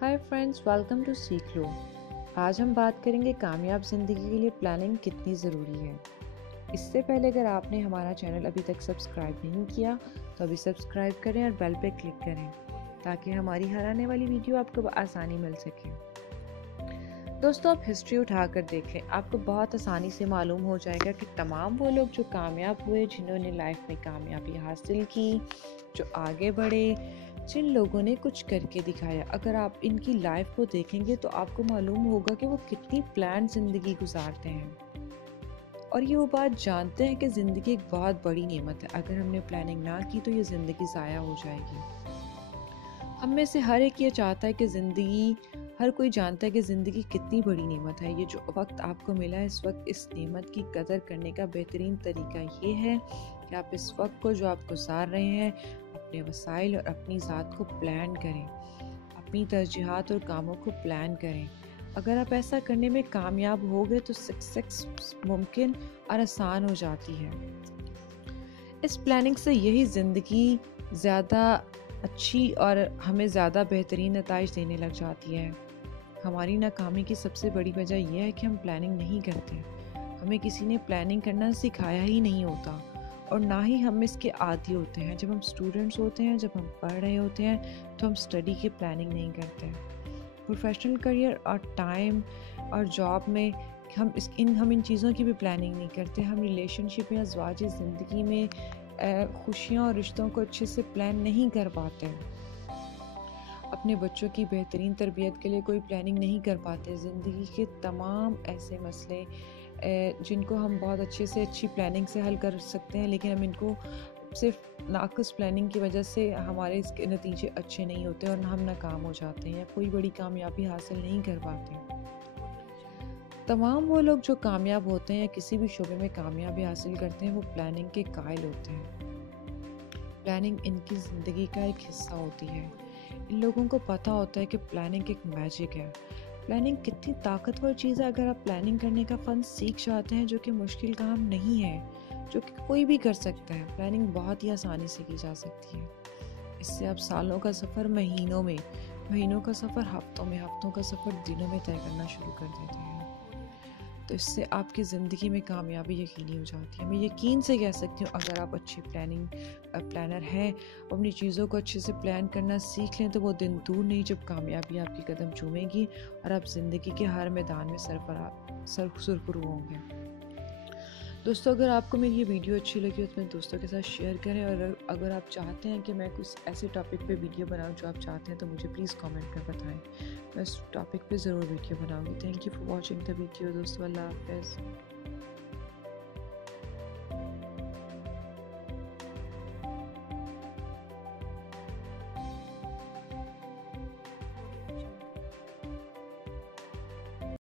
Hi friends, welcome to सीख लो। आज हम बात करेंगे कामयाब ज़िंदगी के लिए प्लानिंग कितनी ज़रूरी है। इससे पहले अगर आपने हमारा चैनल अभी तक सब्सक्राइब नहीं किया तो अभी सब्सक्राइब करें और बेल पे क्लिक करें ताकि हमारी हर आने वाली वीडियो आपको आसानी मिल सके। दोस्तों, आप हिस्ट्री उठाकर देख लें, आपको बहुत आसानी से मालूम हो जाएगा कि तमाम वो लोग जो कामयाब हुए, जिन्होंने लाइफ में कामयाबी हासिल की, जो आगे बढ़े, जिन लोगों ने कुछ करके दिखाया, अगर आप इनकी लाइफ को देखेंगे तो आपको मालूम होगा कि वो कितनी प्लान ज़िंदगी गुजारते हैं और ये वो बात जानते हैं कि ज़िंदगी एक बहुत बड़ी नेमत है। अगर हमने प्लानिंग ना की तो ये ज़िंदगी ज़ाया हो जाएगी। हम में से हर एक ये चाहता है कि हर कोई जानता है कि ज़िंदगी कितनी बड़ी नेमत है। ये जो वक्त आपको मिला है, इस वक्त इस नेमत की कदर करने का बेहतरीन तरीका ये है कि आप इस वक्त को जो आप गुजार रहे हैं, अपने वसाइल और अपनी ज़ात को प्लान करें, अपनी तरजीहात और कामों को प्लान करें। अगर आप ऐसा करने में कामयाब हो गए तो सक्सेस मुमकिन और आसान हो जाती है। इस प्लानिंग से यही ज़िंदगी ज़्यादा अच्छी और हमें ज़्यादा बेहतरीन नताइज देने लग जाती है। हमारी नाकामी की सबसे बड़ी वजह यह है कि हम प्लानिंग नहीं करते। हमें किसी ने प्लानिंग करना सिखाया ही नहीं होता और ना ही हम इसके आदी होते हैं। जब हम स्टूडेंट्स होते हैं, जब हम पढ़ रहे होते हैं तो हम स्टडी की प्लानिंग नहीं करते। प्रोफेशनल करियर और टाइम और जॉब में हम इन चीज़ों की भी प्लानिंग नहीं करते। हम रिलेशनशिप या ज़वाजी ज़िंदगी में खुशियाँ और रिश्तों को अच्छे से प्लान नहीं कर पाते। अपने बच्चों की बेहतरीन तरबियत के लिए कोई प्लानिंग नहीं कर पाते। ज़िंदगी के तमाम ऐसे मसले जिनको हम बहुत अच्छे से अच्छी प्लानिंग से हल कर सकते हैं, लेकिन हम इनको सिर्फ नाक़िस प्लानिंग की वजह से हमारे इसके नतीजे अच्छे नहीं होते और हम नाकाम हो जाते हैं या कोई बड़ी कामयाबी हासिल नहीं कर पाते। तमाम वो लोग जो कामयाब होते हैं या किसी भी शोबे में कामयाबी हासिल करते हैं, वो प्लानिंग के कायल होते हैं। प्लानिंग इनकी ज़िंदगी का एक हिस्सा होती है। इन लोगों को पता होता है कि प्लानिंग एक मैजिक है। प्लानिंग कितनी ताकतवर चीज़ है। अगर आप प्लानिंग करने का फ़न सीख जाते हैं, जो कि मुश्किल काम नहीं है, जो कि कोई भी कर सकता है, प्लानिंग बहुत ही आसानी से की जा सकती है। इससे आप सालों का सफ़र महीनों का सफ़र हफ्तों में, हफ्तों का सफ़र दिनों में तय करना शुरू कर देते हैं। तो इससे आपकी ज़िंदगी में कामयाबी यकीनी हो जाती है। मैं यकीन से कह सकती हूँ, अगर आप अच्छे प्लानर हैं, अपनी चीज़ों को अच्छे से प्लान करना सीख लें तो वो दिन दूर नहीं जब कामयाबी आपकी कदम चूमेगी और आप ज़िंदगी के हर मैदान में सुरखरू होंगे। दोस्तों, अगर आपको मेरी ये वीडियो अच्छी लगी तो अपने दोस्तों के साथ शेयर करें और अगर आप चाहते हैं कि मैं कुछ ऐसे टॉपिक पे वीडियो बनाऊं जो आप चाहते हैं तो मुझे प्लीज़ कमेंट में बताएं। मैं इस टॉपिक पे ज़रूर वीडियो बनाऊंगी। Thank you for watching the video दोस्तों। अल्लाह हाफ़िज़।